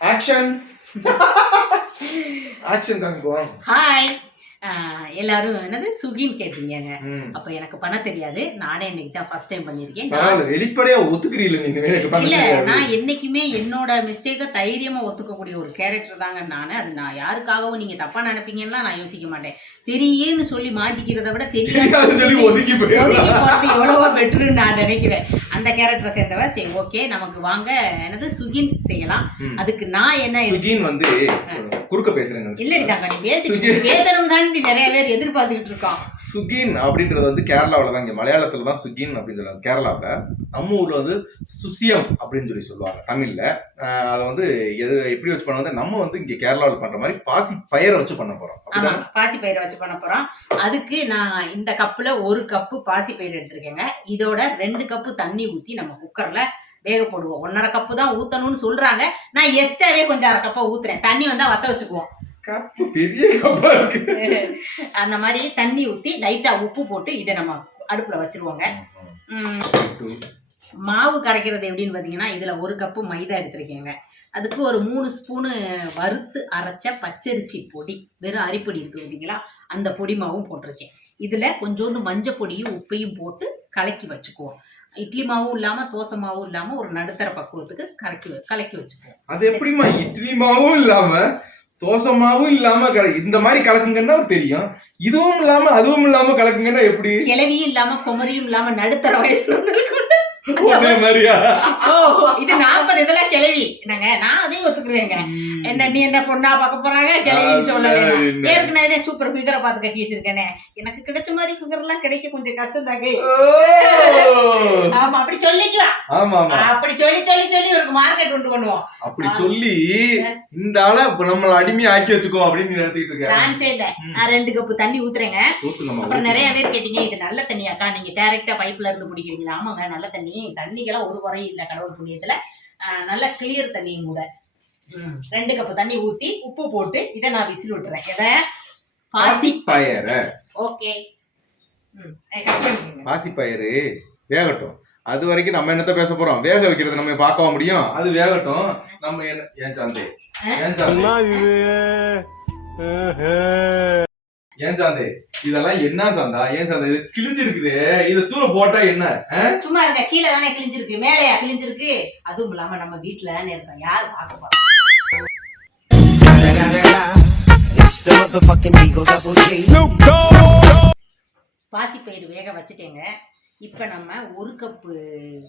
Action action காமிப்போம் hi எல்லாரும் என்னது? சுகின்னு கேட்டீங்க. அப்ப எனக்கு பண்ண தெரியாது. நானே இன்னைக்கு தான் ஃபர்ஸ்ட் டைம் பரவாயில்ல வெளிப்படையா ஒத்துக்கிறீங்களா நீங்க. இல்ல. நான் என்னைக்குமே என்னோட மிஸ்டேக்க தைரியமா ஒத்துக்கக்கூடிய ஒரு கேரக்டர் தாங்க நானு. அது நான் யாருக்காகவும் நீங்க தப்பா நினைப்பீங்கன்னா நான் யோசிக்க மாட்டேன். தெரியுன்னு சொல்லி மாட்டிக்கிறத விட தெரியாது ஒதுக்கி போறது எவ்வளவோ பெட்டர்னு நான் நினைக்கிறேன். அந்த கேரக்டரை சேர்ந்தவ சரி ஓகே நமக்கு வாங்க. என்னது? சுகின் செய்யலாம். அதுக்கு நான் என்ன சுகின் வந்து குறுக்க பேசுறேன் இல்லடி தாங்க நீ பேசி. பேசணும் தான் நிறைய பேர் எதிர்பார்த்துக்கிட்டு இருக்கோம். சுகின் அப்படின்றது வந்து கேரளாவில் தான் இங்க. மலையாளத்துல தான் சுகின் அப்படின்னு சொல்லுவாங்க. கேரளாவில். நம்ம ஊர்ல வந்து சுசியம் அப்படின்னு சொல்லி சொல்லுவாங்க தமிழ்ல. அதை வந்து எது எப்படி வச்சு பண்ண வந்து நம்ம வந்து இங்க கேரளாவில் பண்ற மாதிரி பாசி பயிரை வச்சு பண்ண போறோம்? பாசி பயிரை வச்சு பண்ண போறோம். அதுக்கு நான் இந்த கப்புல ஒரு கப்பு பாசி பயிர் எடுத்திருக்கேங்க. இதோட ரெண்டு கப்பு தண்ணி ஊத்தி நம்ம குக்கர்ல வேக போடுவோம். ஒன்றரை கப்பு தான் ஊத்தணும்னு சொல்றாங்க. நான் எஸ்டாவே கொஞ்சம் அரை கப்பா ஊத்துறேன். தண்ணி வந்தா வத்த வச்சுக்குவோம். அந்த மாதிரி தண்ணி ஊத்தி லைட்டா உப்பு போட்டு இதை நம்ம அடுப்புல வச்சிருவோங்க. மாவு கரைக்கிறது எப்படின்னு பார்த்தீங்கன்னா இதில் ஒரு கப்பு மைதா எடுத்திருக்கேங்க. அதுக்கு ஒரு மூணு ஸ்பூனு வறுத்து அரைச்ச பச்சரிசி பொடி வெறும் அரிப்பொடி இருக்குது பார்த்தீங்களா? அந்த பொடி மாவும் போட்டிருக்கேன். இதில் கொஞ்சோண்டு மஞ்சள் பொடியும் உப்பையும் போட்டு கலக்கி வச்சுக்குவோம். இட்லி மாவும் இல்லாமல் தோசை மாவும் இல்லாமல் ஒரு நடுத்தர பக்குவத்துக்கு கலக்கி கலக்கி வச்சுக்குவோம். அது எப்படிம்மா இட்லி மாவும் இல்லாம தோசை மாவும் இல்லாம இந்த மாதிரி கலக்குங்கன்னா தெரியும். இதுவும் இல்லாம அதுவும் இல்லாம கலக்குங்கன்னா எப்படி? கிளவியும் இல்லாமல் குமரியும் இல்லாமல் நடுத்தர வயசுல இது நாற்பது இதெல்லாம் கிளவி என்னங்க நான் அதையும் ஒத்துக்குவேங்க என்ன நீ என்ன பொண்ணா பார்க்க போறாங்க. என்ன? ஏற்கனவே சூப்பர் ஃபிகரை பார்த்து கட்டி வச்சிருக்கேனே. எனக்கு கிடைச்ச மாதிரி ஃபிகர் எல்லாம் கிடைக்க கொஞ்சம் கஷ்டம் தாங்க! ஆமா அப்படி ஆமா அப்படி சொல்லி சொல்லி சொல்லி ஒரு மார்க்கெட் உண்டு பண்ணுவோம் அப்படி சொல்லி இந்த ஆளை நம்மள அடிமையா ஆக்கி வச்சுக்கோ அப்படின்னு நினைச்சிட்டு இருக்க. சான்ஸே இல்ல. நான் ரெண்டு கப்பு தண்ணி ஊத்துறேங்க. அப்புறம் நிறைய. பேர் கேட்டீங்க இது நல்ல தண்ணி அக்கா நீங்க டைரக்டா பைப்ல இருந்து பிடிக்கிறீங்களா ஆமாங்க நல்ல தண்ணி. தண்ணிக்கெல்லாம் ஒரு குறையும் இல்ல கடவுள் புண்ணியத்துல. நல்ல கிளியர் தண்ணியும் கூட. ரெண்டு கப்பு தண்ணி ஊத்தி உப்பு போட்டு இதை நான் விசில் விட்டுறேன். எதை? பாசி பயற ஓகே. பாசி பயிறு வேகட்டும். அது வரைக்கும் நம்ம என்னத்த பேச போறோம்? வேக வைக்கிறது நம்ம பார்க்கவா முடியும்? அது வேகட்டும். நம்ம என்ன ஏன் சாந்தே? ஏன் சாந்தே? ஏன் சாந்தே? இதெல்லாம் என்ன சாந்தா? ஏன் சாந்தா? இது கிழிஞ்சிருக்குது. இத தூர போட்டா என்ன? சும்மா இருங்க. கீழே தானே கிழிஞ்சிருக்கு. மேலேயா கிழிஞ்சிருக்கு? அதுவும் இல்லாம நம்ம வீட்டுல தானே இருக்கோம் யாரு பார்க்க போறா? பாசிப்பயிறு வேக வச்சுட்டேங்க. இப்போ நம்ம ஒரு கப்பு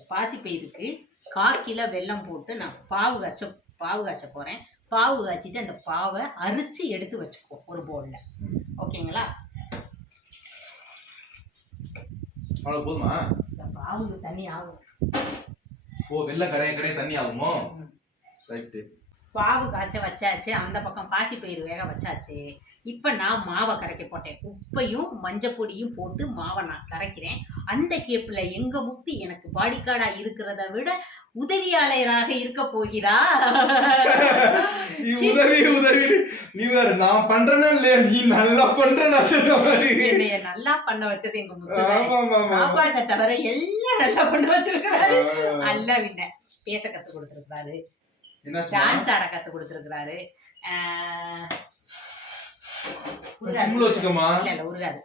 பாசிப்பயிருக்கு கால் கிலோ வெல்லம் போட்டு நான் பாவு காய்ச்ச பாவு காய்ச்ச போகிறேன் பாவு காய்ச்சிட்டு அந்த பாவை அரிச்சு எடுத்து வச்சுக்குவோம் ஒரு பவுலில் ஓகேங்களா? அவ்வளவு போதுமா? பாவுக்கு தண்ணி ஆகும். ஓ வெள்ள கரைய கரைய தண்ணி ஆகுமோ? ரைட்டு. பாவு காய்ச்ச வச்சாச்சு அந்த பக்கம் பாசிப்பயிறு வேக வச்சாச்சு. இப்போ நான் மாவை கரைக்க போட்டேன். உப்பையும் மஞ்சப்பொடியும் போட்டு மாவை நான் கரைக்கிறேன். அந்த கேப்பில் எங்க முக்தி எனக்கு பாடிக்கார்டா இருக்கிறத விட உதவியாளராக இருக்க போகிறா. உதவி உதவி. நீ வேற நான் பண்றேன்னா இல்லையா? நீ நல்லா பண்ற மாதிரி. என்னைய நல்லா பண்ண வச்சது எங்க ஆமா சாப்பாட்டை தவிர எல்லாம் நல்லா பண்ண வச்சிருக்கிறாரு. நல்லா வின்ன பேச கத்து கொடுத்துருக்காரு? டான்ஸ் ஆட கத்து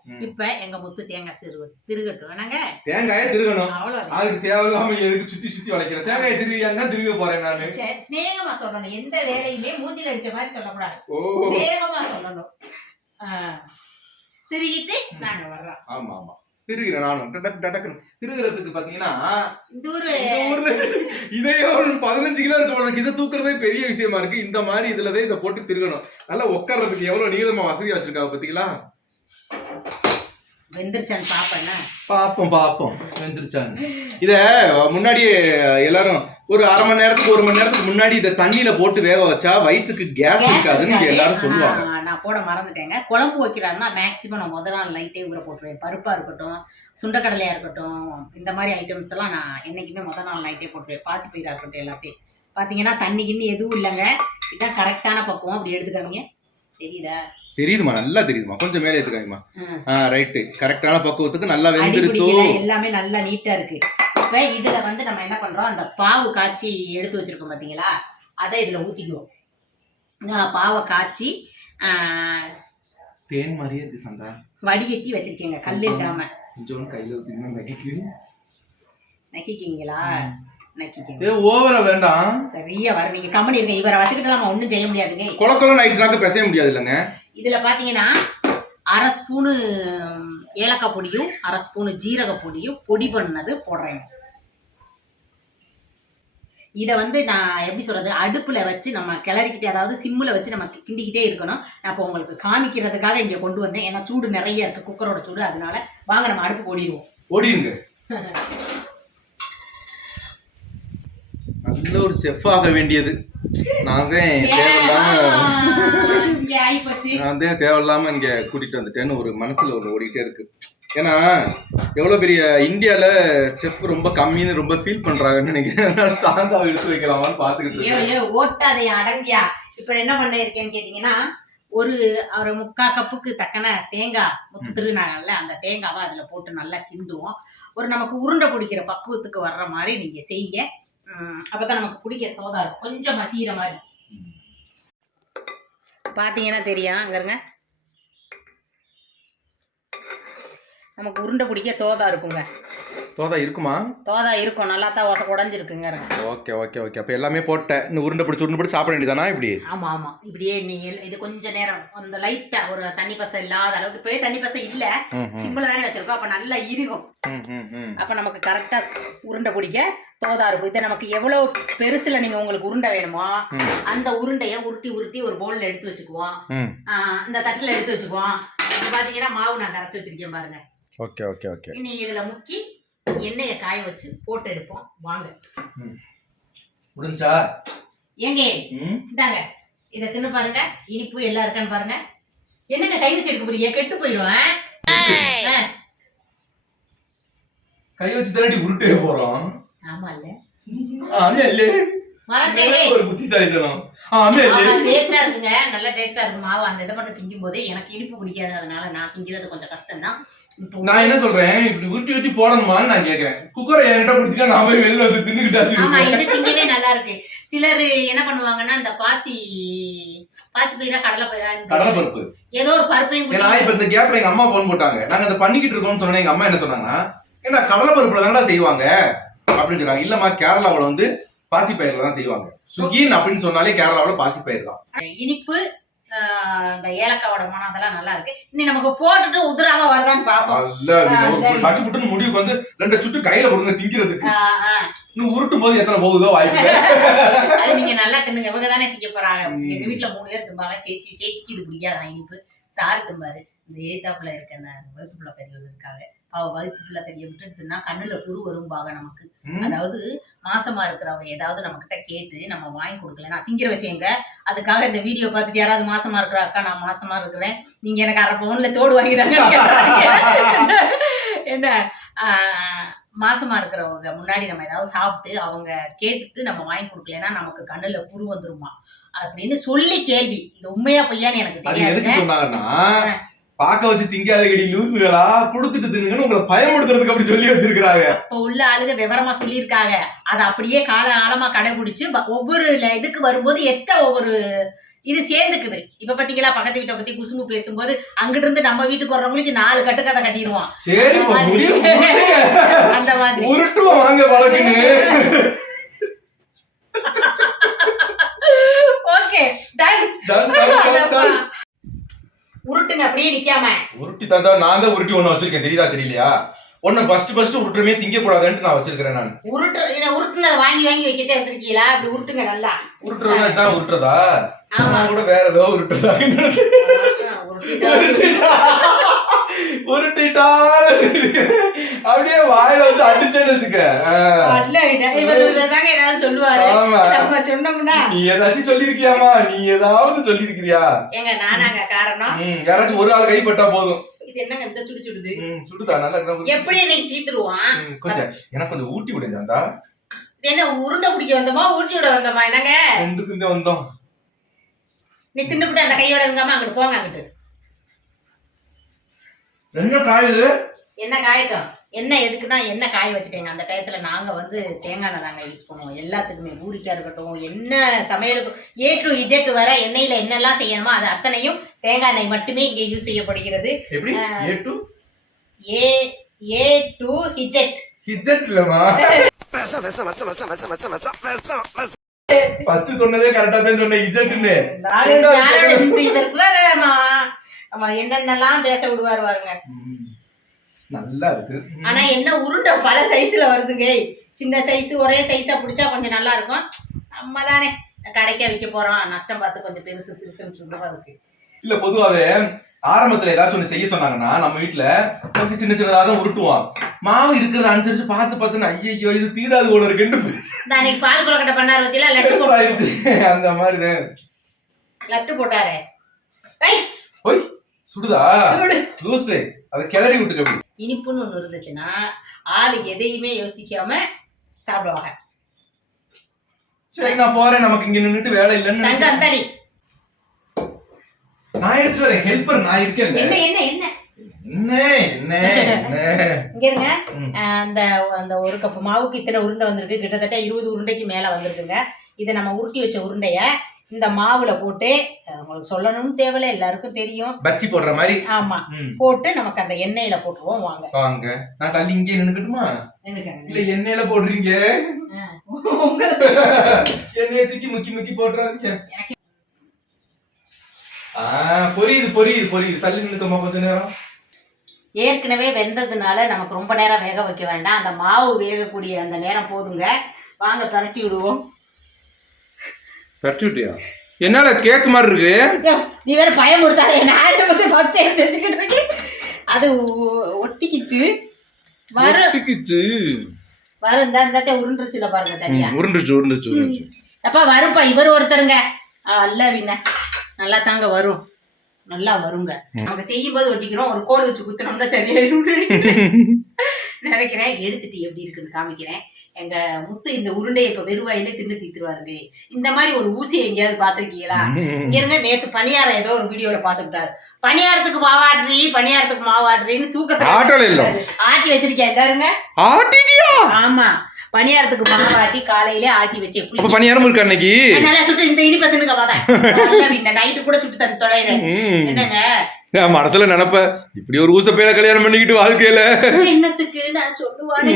ம். இப்ப எங்க முத்து தேங்காய் சிறு திருகட்டும். வேணாங்க தேங்காயை திருகணும். அதுக்கு தேவையில்லாம எதுக்கு சுத்தி சுத்தி வளைக்கிற? தேங்காயை திருவியான்னா திருக போறேன் நானு. ஸ்நேகமா சொல்லணும். எந்த வேலையுமே மூஞ்சில அடிச்ச மாதிரி சொல்லக்கூடாது. ஓ. வேகமா சொல்லணும். திருகிட்டு நாங்க வர்றோம். ஆமா ஆமா. திருகிறேன் நானும் டடக் டடக்குன்னு. திருகிறதுக்கு பாத்தீங்கன்னா இந்த ஊரு. இந்த ஊர்ல இதையே ஒரு பதினஞ்சு கிலோ இருக்கு உனக்கு இதை தூக்குறதே பெரிய விஷயமா இருக்கு. இந்த மாதிரி இதுலதான் இதை போட்டு திருகணும். நல்லா உட்கார்றதுக்கு எவ்வளவு நீளமா வசதி வச்சிருக்காங்க பாத்தீங்களா? வெந்திருச்சான்னு பாப்பேன்னா? பாப்போம் பாப்போம். வெந்துருச்சான்னு. இத முன்னாடியே எல்லாரும் ஒரு அரை மணி நேரத்துக்கு ஒரு மணி நேரத்துக்கு முன்னாடி இத தண்ணியில போட்டு வேக வச்சா வயித்துக்கு கேஸ் இருக்காதுன்னு இங்க எல்லாரும் சொல்லுவாங்க. நான் போட மறந்துட்டேங்க. குழம்பு வைக்கிறாருன்னா மேக்ஸிமம் நான் முதல் நாள் நைட்டே ஊற போட்டுருவேன். பருப்பா இருக்கட்டும் சுண்டக்கடலையா இருக்கட்டும் இந்த மாதிரி ஐட்டம்ஸ் எல்லாம் நான் என்னைக்குமே முதல் நாள் நைட்டே போட்டுருவேன். பாசி பயிரா இருக்கட்டும் எல்லாத்தையும். பாத்தீங்கன்னா தண்ணி கிண்ணி எதுவும் இல்லைங்க. இதான் கரெக்டான பக்குவம். அப்படி எடுத்துக்காமீங்க தெரியுதா? தெரியுதுமா நல்லா தெரியுதுமா கொஞ்சம் மேலே ஏத்துக்காங்கம்மா ம். ஆ ரைட்டு கரெக்டான பக்குவத்துக்கு நல்லா பிடிக்கல. எல்லாமே நல்லா நீட்டா இருக்கு. இப்ப இதுல வந்து நம்ம என்ன பண்றோம்? அந்த பாவு காய்ச்சி எடுத்து வச்சிருக்கோம் பாத்தீங்களா? அதை இதுல ஊத்திக்குவோம். நான் பாவை காய்ச்சி தேன் மாதிரியே இருக்கு சந்தா. வடிகட்டி வச்சிருக்கேங்க. கல் இல்லாம. கொஞ்சோண்டு கையில நக்கிக்கு நக்கிக்கிங்களா? நக்கிக்கங்க. ஓவரா வேண்டாம். சரியா வர நீங்க கம்பெனி இருங்க. இவரை வச்சுக்கிட்டு நம்ம செய்ய முடியாதுங்க. குளக்குளம் ஆயிடுச்சுனாக்க பேச முடியாது இல்லைங்க இதுல பாத்தீங்கன்னா அரை ஸ்பூனு ஏலக்காய் பொடியும் அரை ஸ்பூனு ஜீரக பொடியும் பொடி பண்ணது போடுறேங்க. இதை வந்து நான் எப்படி சொல்றது அடுப்புல வச்சு நம்ம கிளறிக்கிட்டே அதாவது சிம்மில் வச்சு நம்ம கிண்டிக்கிட்டே இருக்கணும். நான் இப்போ உங்களுக்கு காமிக்கிறதுக்காக இங்கே கொண்டு வந்தேன். ஏன்னா சூடு நிறைய இருக்கு குக்கரோட சூடு. அதனால வாங்க நம்ம அடுப்பு ஓடிடுவோம். ஓடிடுங்க. நல்ல ஒரு செஃப் ஆக வேண்டியது. நான் தான் தேவையில்லாம நான் தான் தேவையில்லாம இங்க கூட்டிட்டு வந்துட்டேன்னு ஒரு மனசுல ஒன்று ஓடிட்டே இருக்கு. ஏன்னா எவ்வளவு பெரிய இந்தியால செஃப் ரொம்ப கம்மின்னு ரொம்ப ஃபீல் பண்றாங்கன்னு நினைக்கிறேன். சாந்தாவை எடுத்து வைக்கலாமான்னு ஏ ஓட்டாதை அடங்கியா? இப்ப என்ன பண்ண இருக்கேன்னு கேட்டீங்கன்னா ஒரு ஒரு முக்கா கப்புக்கு தக்கன தேங்காய் முத்து திருநாங்கல்ல அந்த தேங்காவை அதுல போட்டு நல்லா கிண்டுவோம். ஒரு நமக்கு உருண்டை பிடிக்கிற பக்குவத்துக்கு வர்ற மாதிரி நீங்க செய்யுங்க. உம், அப்பதான் நமக்கு பிடிக்க சோதா இருக்கும். கொஞ்சம் மசிகிற மாதிரி. பாத்தீங்கன்னா தெரியும். அங்க இருங்க நமக்கு உருண்டை பிடிக்க தோதா இருக்குங்க. தோதா இருக்குமா? தோதா இருக்கும். நல்லா தான் உடஞ்சிருக்குங்க. இருங்க ஓகே ஓகே ஓகே. அப்ப எல்லாமே போட்டேன். இன்னும் உருண்டை பிடிச்சி உருண்டை பிடிச்சி சாப்பிட வேண்டியதானா இப்படி? ஆமா ஆமா. இப்படியே நீங்க இது கொஞ்ச நேரம். அந்த லைட்டா ஒரு தண்ணி பசை இல்லாத அளவுக்கு. இப்பவே தண்ணி பசை இல்ல. சிம்பிள் தானே வச்சிருக்கோம். அப்ப நல்லா இருகும் ம், ம், ம். அப்ப நமக்கு கரெக்டா உருண்டை பிடிக்க தோதா இருக்கும். இதை நமக்கு எவ்வளவு பெருசுல நீங்க உங்களுக்கு உருண்டை வேணுமோ. அந்த உருண்டைய உருட்டி உருட்டி ஒரு பவுல்ல எடுத்து வச்சுக்குவோம். இந்த தட்டுல எடுத்து வச்சுக்குவோம். இப்ப பாத்தீங்கன்னா மாவு நான் கரைச்சு வச்சிருக்கேன் பாருங்க. Okay okay okay. இனி இதுல முக்கி எண்ணெயை காய வச்சு போட்டு எடுப்போம். வாங்க. முடிஞ்சா? ஏங்க ம்? இந்தாங்க. இதை தின்னு பாருங்க. இனிப்பு எல்லாம் இருக்கான்னு பாருங்க. என்னங்க கை வச்சு எடுக்க போறீங்க? கெட்டு போயிடுவேன் கை வச்சு தானடி உருட்டே போறோம். ஆமா இல்ல ஆமே இல்லே. ஒரு புத்திசாலித்தனம். டேஸ்டா இருக்குங்க. நல்ல டேஸ்டா இருக்கு. மாவு அந்த இதை மட்டும் திங்கும் போது எனக்கு இனிப்பு பிடிக்காது. அதனால நான் திங்கிறது கொஞ்சம் கஷ்டம் தான் நான் என்ன சொல்றேன்? இப்படி உருட்டி உருட்டி போடணுமான்னு நான் கேக்குறேன். குக்கரை என்கிட்ட கொடுத்துட்டா நான் போய் வெளில வந்து ஆமா தின்னுக்கிட்டா இது திங்கவே நல்லா இருக்கு. சிலர் என்ன பண்ணுவாங்கன்னா இந்த பாசி பாசி பயிரா கடலை கடலை பயிரா பருப்பு. ஏதோ ஒரு பருப்பையும் ஏன்னா குட்டி- இப்ப இந்த கேப்ல எங்க அம்மா போன் போட்டாங்க. நாங்க அதை பண்ணிக்கிட்டு இருக்கோம்னு சொன்னா எங்க அம்மா என்ன சொன்னாங்கன்னா ஏன்னா கடலை பருப்புல தானடா செய்வாங்க? அப்படின்னு சொன்னாங்க இல்லம்மா கேரளாவுல வந்து பாசி பயிர்ல தான் செய்வாங்க. சுகீன் அப்படின்னு சொன்னாலே கேரளாவுல பாசி பயிர் தான். இனிப்பு இந்த ஏலக்காவோட மனம் அதெல்லாம் நல்லா இருக்கு. இன்னும் நமக்கு போட்டுட்டு உதிராம வருதான்னு பாப்போம் சட்டு புட்டுன்னு முடிவுக்கு வந்து ரெண்டு சுட்டு கையில கொடுங்க திங்கிறதுக்கு. இன்னும் உருட்டும் போது எத்தனை போகுதோ வாய்ப்பு. அது நீங்க நல்லா தின்னுங்க. இவங்க தானே திங்க போறாங்க. எங்க வீட்ல மூணு பேர் திம்பாங்க. சேச்சி சேச்சிக்கு இது பிடிக்காது இனிப்பு? சாரு திம்பாரு. இந்த ஏத்தாப்புல இருக்க அந்த வகுப்புல பெரியவங்க இருக்காங்க. அவ வகுப்புல பெரிய விட்டுட்டுனா கண்ணுல குரு வரும்பாங்க நமக்கு. அதாவது மாசமா இருக்கிறவங்க ஏதாவது நம்ம கிட்ட கேட்டு நம்ம வாங்கி கொடுக்கல நான் திங்கிற விஷயங்க அதுக்காக இந்த வீடியோ பார்த்துட்டு யாராவது மாசமா இருக்கிற அக்கா நான் மாசமா இருக்கிறேன். நீங்க எனக்கு அரை பவுன்ல தோடு வாங்கி தாங்க என்ன? மாசமா இருக்கிறவங்க முன்னாடி நம்ம ஏதாவது சாப்பிட்டு அவங்க கேட்டுட்டு நம்ம வாங்கி கொடுக்கலன்னா நமக்கு கண்ணுல குரு வந்துருமா? அப்படின்னு சொல்லி கேள்வி. இது உண்மையா பொய்யான்னு எனக்கு தெரியாது. பாக்க வச்சு திங்காதகடி லூசுகளா? கொடுத்துட்டு தின்னுங்கன்னு உங்களை பயமுடுத்துறதுக்கு அப்படி சொல்லி வச்சிருக்காங்க இப்ப உள்ள ஆளுங்க விவரமா சொல்லியிருக்காங்க. அதை அப்படியே கால காலமா கடைபிடிச்சு ஒவ்வொரு இதுக்கு வரும்போது எக்ஸ்ட்ரா ஒவ்வொரு இது சேர்ந்துக்குது. இப்ப பாத்தீங்களா பக்கத்து வீட்டை பத்தி குசும்பு பேசும்போது அங்கிட்டு இருந்து நம்ம வீட்டுக்கு வர்றவங்களுக்கு நாலு கட்டுக்கதை இப்ப அந்த மாதிரி. உருட்டுவோம் வாங்க வழக்குன்னு. Okay done, done. உருட்டுங்க அப்படியே நிக்காம. உருட்டி தந்தா நான் தான் உருட்டி ஒண்ணு வச்சிருக்கேன். தெரியுதா தெரியலையா? ஒண்ணு ஃபர்ஸ்ட் ஃபர்ஸ்ட் உருட்டுறமே திங்க கூடாதுன்ட்டு நான் வச்சிருக்கிறேன் நான். உருட்டு என்ன உருட்டுனதை வாங்கி வாங்கி வைக்கத்தே வந்திருக்கீங்களா? அப்படி உருட்டுங்க நல்லா. உருட்டுறதுனா இதான் உருட்டுறதா? ஆமா. கூட வேற ஏதோ உருட்டுறதான்னு நினைச்சேன். உருட்டிட்டா. உருட்டிட்டா உருட்டிட்டா அப்படியே வாயில வச்சு அடிச்சேன்னு வச்சுக்க. விட. நீ ஏதாச்சும் சொல்லிருக்கியாமா? நீ ஏதாவது யாராச்சும் ஒரு ஆள் கைப்பட்டா போதும். சுடுது? நல்லா எப்படி இன்னைக்கு தீத்துருவான் கொஞ்சம் எனக்கு கொஞ்சம் ஊட்டி இது என்ன உருண்டை பிடிக்க வந்தோமா? ஊட்டி விட வந்தோமா? என்னங்க? வந்தோம். நீ தின்னுபிட்டு அந்த கையோட இருக்காம அங்கிட்டு போங்க அங்கிட்டு. என்ன காயுது? என்ன காயட்டும்? எண்ணெய் எதுக்குன்னா எண்ணெய் காய வச்சுட்டேங்க. அந்த டயத்துல நாங்க வந்து தேங்காய் எண்ணெய் தாங்க யூஸ் பண்ணுவோம். எல்லாத்துக்குமே பூரிக்கா இருக்கட்டும் என்ன சமையலுக்கு ஏ டு இஜெட் வர எண்ணெயில என்னெல்லாம் செய்யணுமோ அது அத்தனையும் தேங்காய் எண்ணெய் மட்டுமே இங்கே யூஸ் செய்யப்படுகிறது. எப்படி? A to A A to Z Z இல்லமா ஃபர்ஸ்ட் சொன்னதே கரெக்டா தான் சொன்னேன் இஜட்னு நம்ம என்னென்னலாம் பேச விடுவார் பாருங்க. நல்லா இருக்கு. ஆனா என்ன உருண்டை பல சைஸ்ல வருதுங்க. சின்ன சைஸ் ஒரே சைஸா பிடிச்சா கொஞ்சம் நல்லா இருக்கும். நம்ம தானே கடைக்க வைக்க போறோம். நஷ்டம் பார்த்து கொஞ்சம் பெருசு சிறுசுன்னு சொல்றதுக்கு இல்ல பொதுவாவே ஆரம்பத்துல ஏதாச்சும் ஒண்ணு செய்ய சொன்னாங்கன்னா நம்ம வீட்ல first சின்ன சின்னதா தான் உருட்டுவான் மாவு இருக்கிறத அனுசரிச்சு பார்த்து பார்த்து ஐயோ இது தீராது போல இருக்குன்னு நான் இன்னைக்கு பால் கொலக்கட்டை பண்ணார் பத்தியில லட்டு போட்டு ஆயிடுச்சு. அந்த மாதிரிதான். லட்டு போட்டாரு. ஐய், சுடுதா? சூடு. லூசு. அதை கிளறி விட்டுக்க. இனிப்புன்னு ஒண்ணு இருந்துச்சுன்னா ஆளு எதையுமே யோசிக்காம சாப்பிடுவாங்க. சரி நான் போறேன். நமக்கு இங்க நின்னுட்டு வேலை இல்லைன்னு தங்க அந்தாடி நான் எடுத்துட்டு வரேன். ஹெல்ப்பர் நான் இருக்கேன் என்ன என்ன என்ன? இங்க அந்த அந்த ஒரு கப் மாவுக்கு இத்தனை உருண்டை வந்திருக்கு. கிட்டத்தட்ட இருபது உருண்டைக்கு மேல வந்திருக்குங்க. இதை நம்ம உருட்டி வச்ச உருண்டைய இந்த மாவுல போட்டு உங்களுக்கு சொல்லணும்னு தேவையில்ல எல்லாருக்கும் தெரியும். பச்சி போடுற மாதிரி? ஆமா. போட்டு நமக்கு அந்த எண்ணெயில போட்டுருவோம் வாங்க. வாங்க. நான் தள்ளி இங்கே நின்னுக்கட்டுமா. இல்ல எண்ணெயில போடுறீங்க. எண்ணெயை தூக்கி முக்கி முக்கி போட்டுறாதீங்க. ஆ பொரியுது பொரியுது பொரியுது. தள்ளி நின்னுக்கமா கொஞ்ச நேரம். ஏற்கனவே வெந்ததுனால நமக்கு ரொம்ப நேரம் வேக வைக்க வேண்டாம். அந்த மாவு வேகக்கூடிய அந்த நேரம் போதுங்க. வாங்க பரட்டி விடுவோம். பரட்டி விட்டியா என்னால கேக் மாதிரி இருக்கு. நீ வேற பயமுறுத்தாத. நான் வந்து ஃபர்ஸ்ட் டைம் செஞ்சுக்கிட்டு இருக்கேன் அது ஒட்டிக்கிச்சு. வரும் ஒட்டிக்கிச்சு. வரும் இந்த இந்த உருண்டுருச்சுல பாருங்க தனியா. உருண்டுச்சு உருண்டுச்சு உருண்டுச்சு அப்பா வரும்பா இவர் ஒருத்தருங்க. அல்ல வீண நல்லா தாங்க வரும். நல்லா வருங்க. நமக்கு செய்யும் போது ஒட்டிக்கிறோம். ஒரு கோல் வச்சு குத்துனோம்னா சரியாயிரும். நினைக்கிறேன் எடுத்துட்டு எப்படி இருக்குன்னு காமிக்கிறேன். எங்க முத்து இந்த உருண்டையை இப்ப வெறுவாயிலே தின்னு தீத்துருவாருங்க. இந்த மாதிரி ஒரு ஊசி எங்கேயாவது பாத்திருக்கீங்களா இங்க இருங்க நேத்து பணியாரம் ஏதோ ஒரு வீடியோல பாத்துட்டாரு பணியாரத்துக்கு மாவாடுறி பணியாரத்துக்கு மாவாடுறின்னு தூக்கத்தை ஆட்டி வச்சிருக்கேன். ஆட்டிட்டியா? ஆமா. பணியாரத்துக்கு மாவாட்டி காலையிலே ஆட்டி வச்சு பணியாரம் இருக்கா அன்னைக்கு நல்லா சுட்டு இந்த இனிப்பை தின்னுக்க பார்த்தேன் நைட்டு கூட சுட்டு தந்து தொலைறேன். என்னங்க? மனசுல நினைப்ப இப்படி ஒரு ஊசப்பேல கல்யாணம் பண்ணிக்கிட்டு வாழ்க்கையில. என்னத்துக்கு நான் சொல்லுவானே.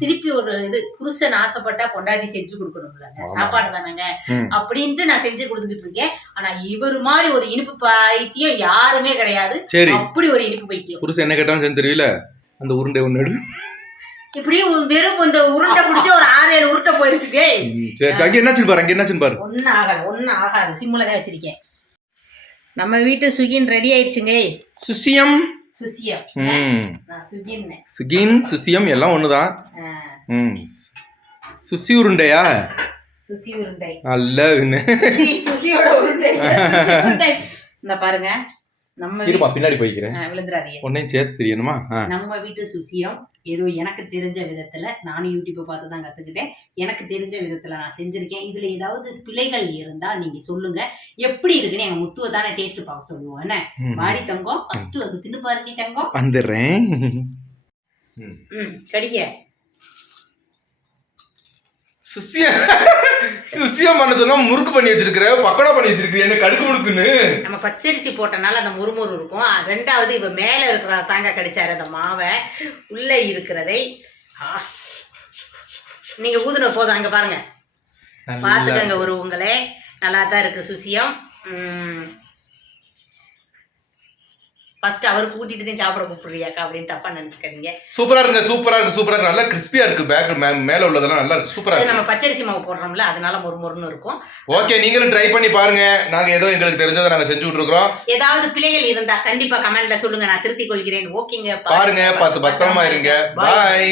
திருப்பி ஒரு இது புருஷன் ஆசைப்பட்டா பொண்டாட்டி செஞ்சு கொடுக்கணும்ல. சாப்பாடு தானேங்க. அப்படின்ட்டு நான் செஞ்சு கொடுத்துக்கிட்டு இருக்கேன். ஆனா இவர் மாதிரி ஒரு இனிப்பு பைத்தியம் யாருமே கிடையாது. சரி. அப்படி ஒரு இனிப்பு பைத்தியம். புருஷன் என்ன கேட்டாலும் செஞ்சு தெரியல அந்த உருண்டை ஒண்ணு எடு. இப்படி வெறும் இந்த உருண்டை பிடிச்சி ஒரு ஆறு ஏழு உருண்டை போயிருச்சுக்கே சரி. அங்க என்னாச்சுன்னு பாரு அங்க என்னாச்சுன்னு பாரு. ஒன்னும் ஆகாது ஒன்னும் ஆகாது. சிம்மில் தான் வச்சிருக்கேன். நம்ம வீட்டு சுகின் ரெடி ஆயிடுச்சுங்க. சுசியம். சுசியம். சுகின். சுசியம் எல்லாம் ஒண்ணுதான். ம். சுசி உருண்டையா? சுசி உருண்டை. நல்ல. இந்த பாருங்க. நம்ம இருப்பா பின்னாடி போய்க்கிறேன். விழுந்துடாதீங்க உன்னையும் சேர்த்து தெரியணுமா. நம்ம வீட்டு சுசியம் ஏதோ எனக்கு தெரிஞ்ச விதத்துல நானும் யூடியூப்பை பார்த்து தான் கத்துக்கிட்டேன். எனக்கு தெரிஞ்ச விதத்துல நான் செஞ்சிருக்கேன். இதுல ஏதாவது பிழைகள் இருந்தா நீங்க சொல்லுங்க. எப்படி இருக்குன்னு எங்க முத்துவை தானே டேஸ்ட் பார்க்க சொல்லுவோம் என்ன. வாடி தங்கம் ஃபர்ஸ்ட் வந்து தின்னு பாருங்க தங்கம். வந்துடுறேன். ம் கடிங்க. சுசியம் சுசியம் பண்ண சொன்னா முறுக்கு பண்ணி வச்சிருக்கிற பக்கோடா பண்ணி வச்சிருக்கிற என்ன கடுக்கு முடுக்குன்னு நம்ம பச்சரிசி போட்டனால அந்த முறுமுறு இருக்கும். ரெண்டாவது இப்ப மேல இருக்கிற தாங்க கடிச்சாரு அந்த மாவை. உள்ள இருக்கிறதை ஆ. நீங்க ஊதுன போதும் அங்க பாருங்க. பாத்துக்கங்க ஒரு உங்களே. நல்லா தான் இருக்கு சுசியம். ஃபர்ஸ்ட் அவர் கூட்டிட்டு தான் சாப்பிட கூப்பிடுறியாக்கா அப்படின்னு தப்பா நினைச்சுக்காதீங்க. சூப்பரா இருக்கு சூப்பரா இருக்கு சூப்பரா இருக்கு. நல்லா கிறிஸ்பியா இருக்கு பேக் மேல உள்ளதெல்லாம் நல்லா இருக்கு. சூப்பரா இருக்கு. நம்ம பச்சரிசி மாவு போடுறோம்ல அதனால மொறுமொறுன்னு இருக்கும். ஓகே நீங்களும் ட்ரை பண்ணி பாருங்க. நாங்க ஏதோ எங்களுக்கு தெரிஞ்சதை நாங்க செஞ்சு விட்டுருக்கோம் ஏதாவது பிழைகள் இருந்தா கண்டிப்பா கமெண்ட்ல சொல்லுங்க. நான் திருத்திக் கொள்கிறேன். ஓகேங்க பாருங்க பார்த்து பத்திரமா இருங்க. பாய்.